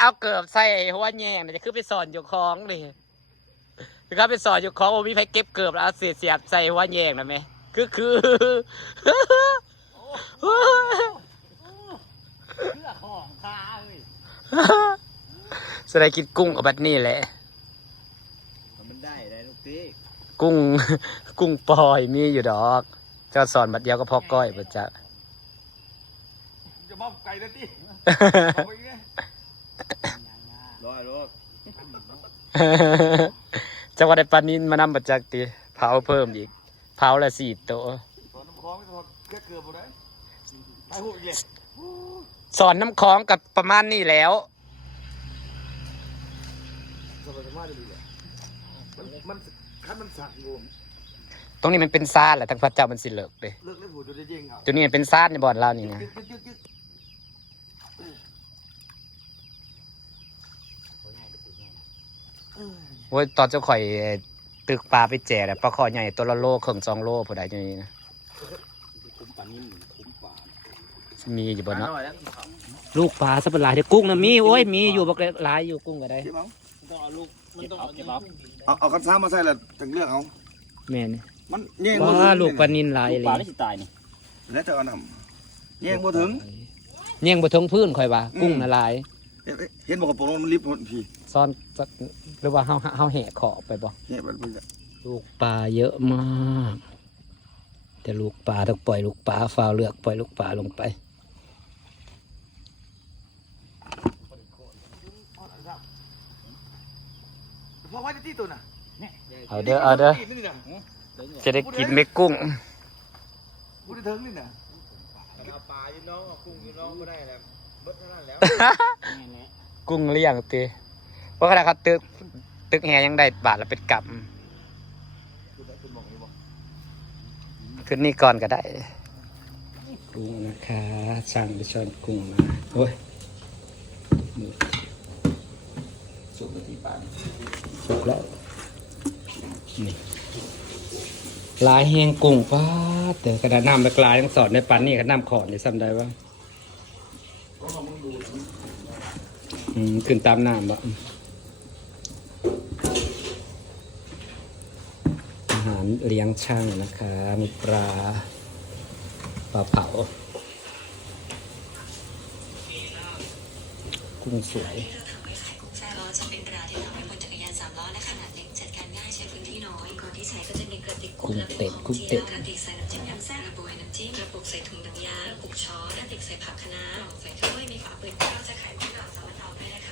เอาเกือบใส่หัวแยงจะขึ้นไปสอนอยู่คลองเลยคือเขาไปสอนอยู่คลองว่ามีไฟเก็บเกือบแล้วเสียบใส่หัวแยงนะไหมคือเพื่อของข้าเลยแสดงกินกุ้งกับบัดนี่แหละมันได้ลูกพี่กุ้งปล่อยมีอยู่ดอกเจ้าสอนบัดเดียวก็พอก้อยบัดจะมอบไก่แล้วที่ร้อยลูกจะว่าได้ปลานินมานำบัดจักตีเผาเพิ่มอีกเผาละ4 โต๊ะสอนน้ำคล้องไม่ต้องแค่เกลือหมดเลยไปหูอีกเลยสอนน้ำคล้องกับประมาณนี้แล้วมันคันมันสั่นงูตรงนี้มันเป็นซ่านแหละทั้งพระเจ้ามันสิเลิกเลยเลิกเล่นหูจนได้ยิงเอาตัวนี้มันเป็นซ่านในบ่อนเรานี่นะโอ้ยตอนเจ้าข่อยตึกปลาไปแจกปลาคอใหญ่ตัวละโลครึ่ง2 โลผู้ใดอย่างนี้นะคุ้มปลานิ่มคุ้มปลามีอยู่บนเนาะลูกปลาสับปะรดเดี๋ยวกุ้งนะมีโอ้ยมีอยู่บักหลายอยู่กุ้งก็ได้ต้องเอาลูกมันต้องเอากระซ้ามาใส่แล้วถึงเลือกเอาแม่นมันแย่งว่าลูกปลานินหลายเลยปลาไม่สิตายนี่แล้วจะเอานำแย่งบ่ถึงแย่งบ่ถึงพื้นข่อยว่ากุ้งน่ะหลายเห็นบอกกระโปรงมันรีบพ้นพี่ซ่อนหรือว่าเฮาแหะขอไปบ่แย่ไปเลยลูกปลาเยอะมากแต่ลูกปลาต้องปล่อยลูกปลาฟาวเลือกปล่อยลูกปลาลงไปพอไว้ที่ตัวน่ะเอาเด้อจะได้กินเม็ดกุ้งบุญถึงนี่น่ะเอาปลาอยู่น้องกุ้งอยู่น้องก็ได้แหละเบิดเท่านั้นแล้วกุ้งเลี้ยงตีเพราะขณะเขาตึกแหยังได้บาทละเป็นกำขึ้นนี่ก่อนก็ได้กุ้งนะคะช่างไปช้อนกุ้งมาโอ้ยสุกที่ปานสุกแล้วนี่ลายแห้งกุ้งป้าแต่กระดาษน้ำไปกลายทั้งสอดในปันนี่กระน้ำขอดนี่ซ้ำได้ว่าขึ้นตามน้ำบ่อาหารเลี้ยงช่างนะคะมีปลาเผากุ้งสวยใช่เราจะเป็นราที่ทำให้บนจักรยาน3 ล้อและขนาดเล็กจัดการง่ายใช้พื้นที่น้อยก่อนที่ใช้ก็จะมีกระติกกุ้งและกุ้งเต็ดกระติกใส่น้ำจิ้มยำแซ่บกระปุกน้ำจิ้มกระปุกใส่ถุงน้ำยากระปุกช้อนกระติกใส่ผักคะน้ากระติกใส่ถ้วยมีฝาเปิดก็จะขายพวกเราสามารถเอาไปได้ค่ะ